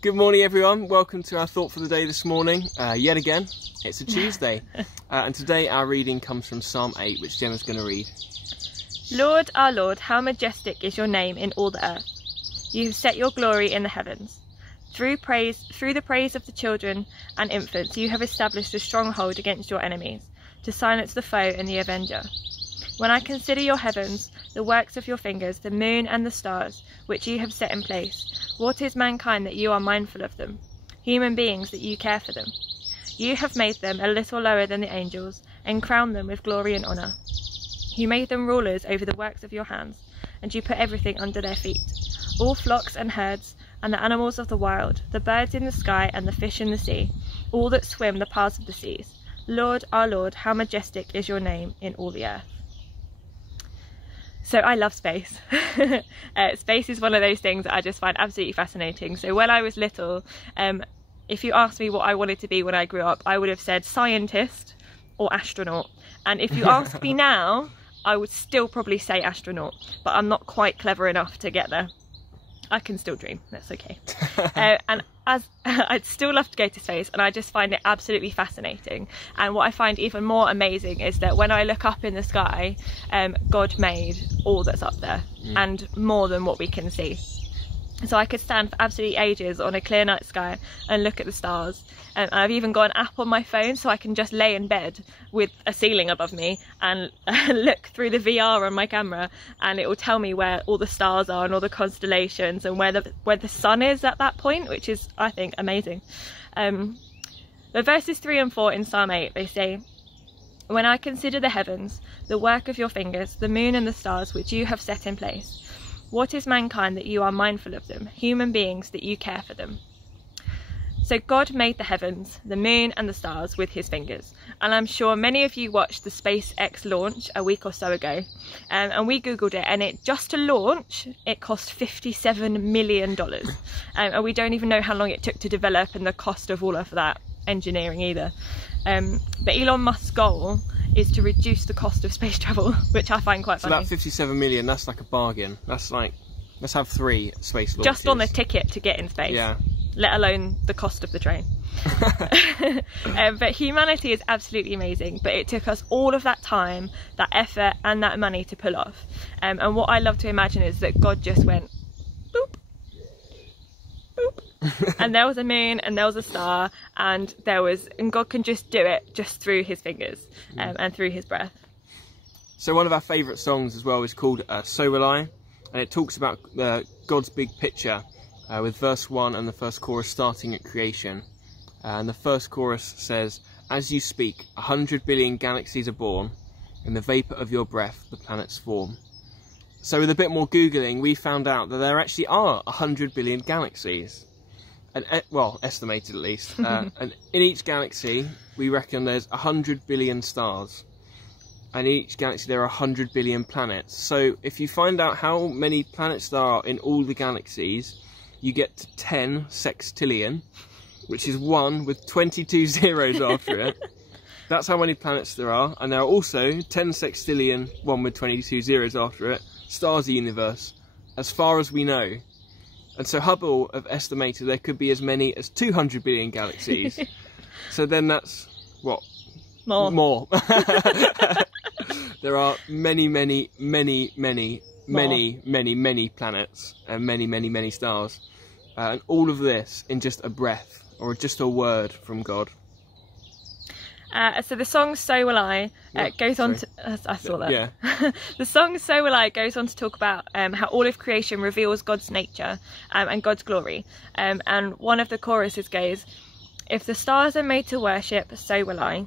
Good morning everyone, welcome to our thought for the day this morning. Yet again, it's a Tuesday, and today our reading comes from Psalm 8, which Gemma's going to read. Lord, our Lord, how majestic is your name in all the earth. You have set your glory in the heavens. Through the praise of the children and infants, you have established a stronghold against your enemies, to silence the foe and the avenger. When I consider your heavens, the works of your fingers, the moon and the stars, which you have set in place, what is mankind that you are mindful of them? Human beings that you care for them. You have made them a little lower than the angels, and crowned them with glory and honour. You made them rulers over the works of your hands, and you put everything under their feet. All flocks and herds, and the animals of the wild, the birds in the sky and the fish in the sea, all that swim the paths of the seas. Lord, our Lord, how majestic is your name in all the earth. So I love space. Space is one of those things that I just find absolutely fascinating. So when I was little, if you asked me what I wanted to be when I grew up, I would have said scientist or astronaut. And if you ask me now, I would still probably say astronaut, but I'm not quite clever enough to get there. I can still dream, that's okay. And I'd still love to go to space, and I just find it absolutely fascinating. And what I find even more amazing is that when I look up in the sky, God made all that's up there, and more than what we can see. So I could stand for absolutely ages on a clear night sky and look at the stars. And I've even got an app on my phone so I can just lay in bed with a ceiling above me and look through the VR on my camera, and it will tell me where all the stars are and all the constellations and where the sun is at that point, which is, I think, amazing. But verses 3 and 4 in Psalm 8, they say, "When I consider the heavens, the work of your fingers, the moon and the stars which you have set in place, what is mankind that you are mindful of them, human beings that you care for them?" So God made the heavens, the moon and the stars with his fingers. And I'm sure many of you watched the SpaceX launch a week or so ago. And we Googled it, and just to launch, it cost $57 million. And we don't even know how long it took to develop and the cost of all of that engineering either. But Elon Musk's goal is to reduce the cost of space travel, which I find quite funny. So that 57 million, that's like a bargain. That's like, let's have 3 space launches. Just on the ticket to get in space. Yeah. Let alone the cost of the train. But humanity is absolutely amazing, but it took us all of that time, that effort and that money to pull off. And what I love to imagine is that God just went boop, boop, and there was a moon and there was a star, and God can just do it just through his fingers and through his breath. So one of our favourite songs as well is called So Will I, and it talks about God's big picture, with verse 1 and the first chorus starting at creation. And the first chorus says, "As you speak, 100 billion galaxies are born, in the vapour of your breath the planets form." So with a bit more Googling, we found out that there actually are 100 billion galaxies. And, well, estimated at least. And in each galaxy, we reckon there's 100 billion stars. And in each galaxy there are 100 billion planets. So if you find out how many planets there are in all the galaxies, you get to 10 sextillion, which is 1 with 22 zeros after it. That's how many planets there are. And there are also 10 sextillion, 1 with 22 zeros after it, stars in the universe, as far as we know. And so Hubble have estimated there could be as many as 200 billion galaxies. So then that's, what? More. There are many planets and many stars, and all of this in just a breath or just a word from God. So the song "So Will I" goes on to, I saw that. Yeah. The song "So Will I" goes on to talk about how all of creation reveals God's nature and God's glory. And one of the choruses goes, "If the stars are made to worship, so will I.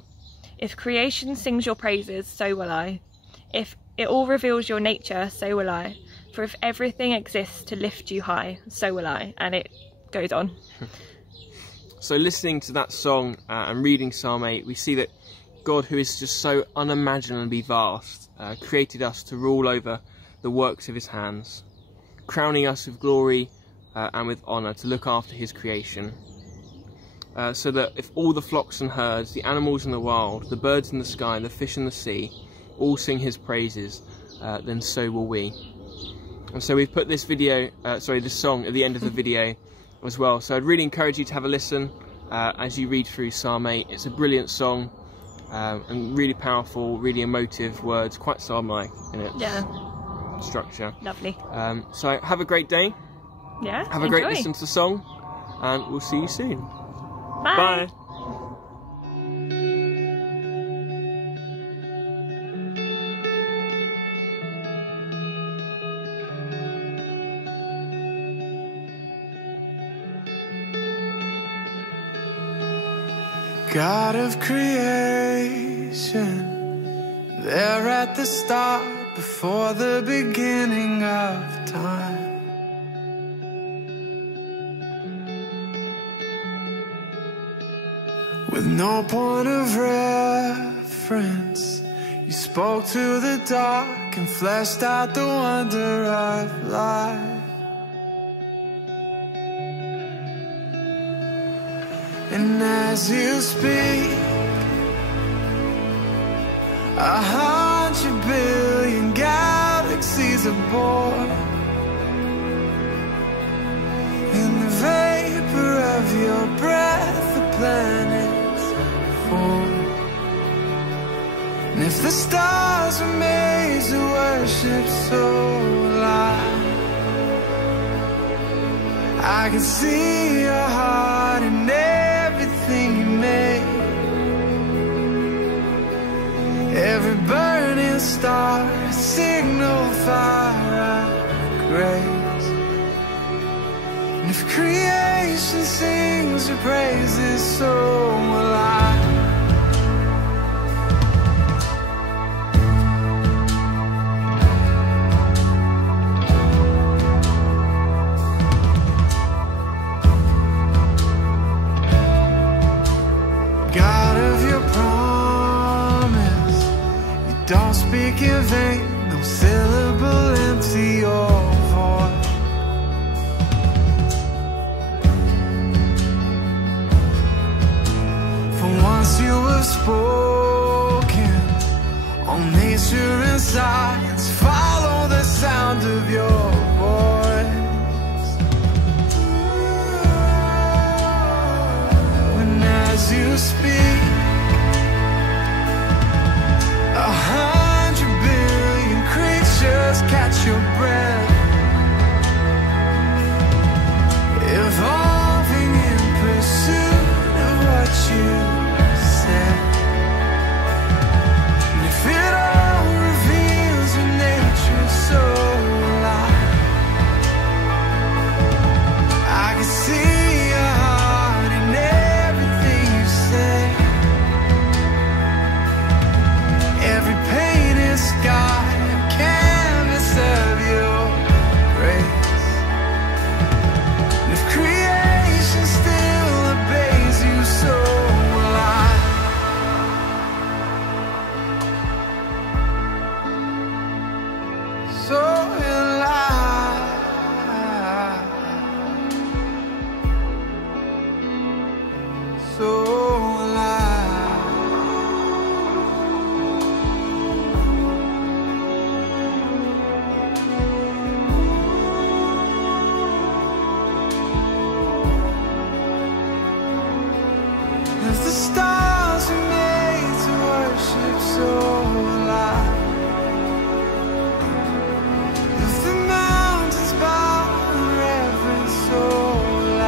If creation sings your praises, so will I. If it all reveals your nature, so will I. For if everything exists to lift you high, so will I." And it goes on. So listening to that song and reading Psalm 8, we see that God, who is just so unimaginably vast, created us to rule over the works of his hands, crowning us with glory and with honour to look after his creation. So that if all the flocks and herds, the animals in the wild, the birds in the sky and the fish in the sea all sing his praises, then so will we. And so we've put this video, this song at the end of the video, as well. So I'd really encourage you to have a listen as you read through Psalm 8. It's a brilliant song and really powerful, really emotive words, quite psalm-like in its structure. Lovely. So have a great day. Yeah. Have a great listen to the song, and we'll see you soon. Bye. Bye. God of creation, there at the start, before the beginning of time. With no point of reference, you spoke to the dark and fleshed out the wonder of life. And as you speak, 100 billion galaxies are born. In the vapor of your breath, the planets form. And if the stars were made to worship so loud, I can see your heart in everything you made. Every burning star, a signal fire of grace. And if creation sings your praises, so will I. Don't speak in vain, no syllable empty your voice. For once you have spoken, all nature and science follow the sound of your voice. When as you speak, 100 billion creatures catch your breath, evolving in pursuit of what you said. And if it all reveals your nature so alive, I can see your heart in everything you say. Every painted sky, a canvas of your grace. And if creation still obeys you, so will I. So will I. So will I. If the stars are made to worship, so will I. If the mountains bow in reverence, so will I.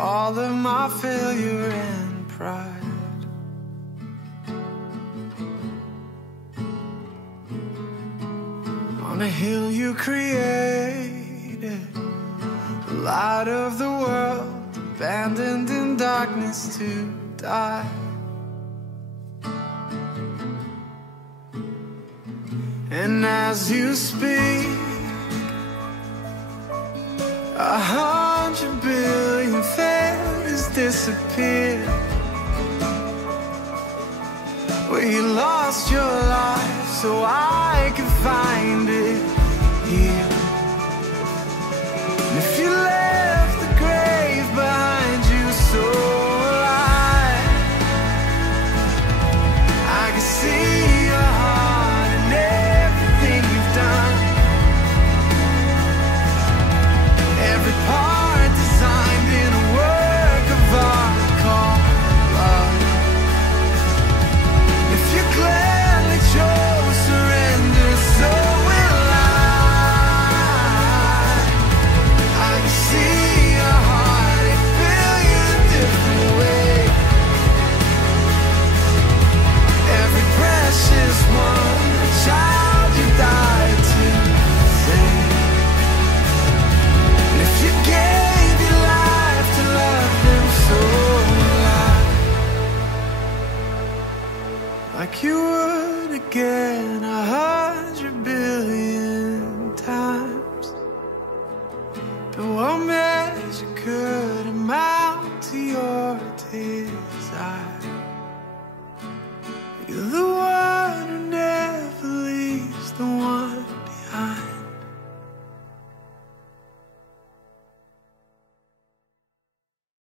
all of my failure and pride. On a hill you created, the light of the world, abandoned in darkness to die. And as you speak, 100 billion failures disappear. Where you lost your life so I could find it here. And if you left the grave behind you so alive, I can see your heart and everything you've done. Every part designed in a work of art called love. If you gladly chose surrender, so will I can see your heart a billion different ways. Every precious one, a child you died to save. And if you gave your life to love them, so will I. Like you would again, 100 billion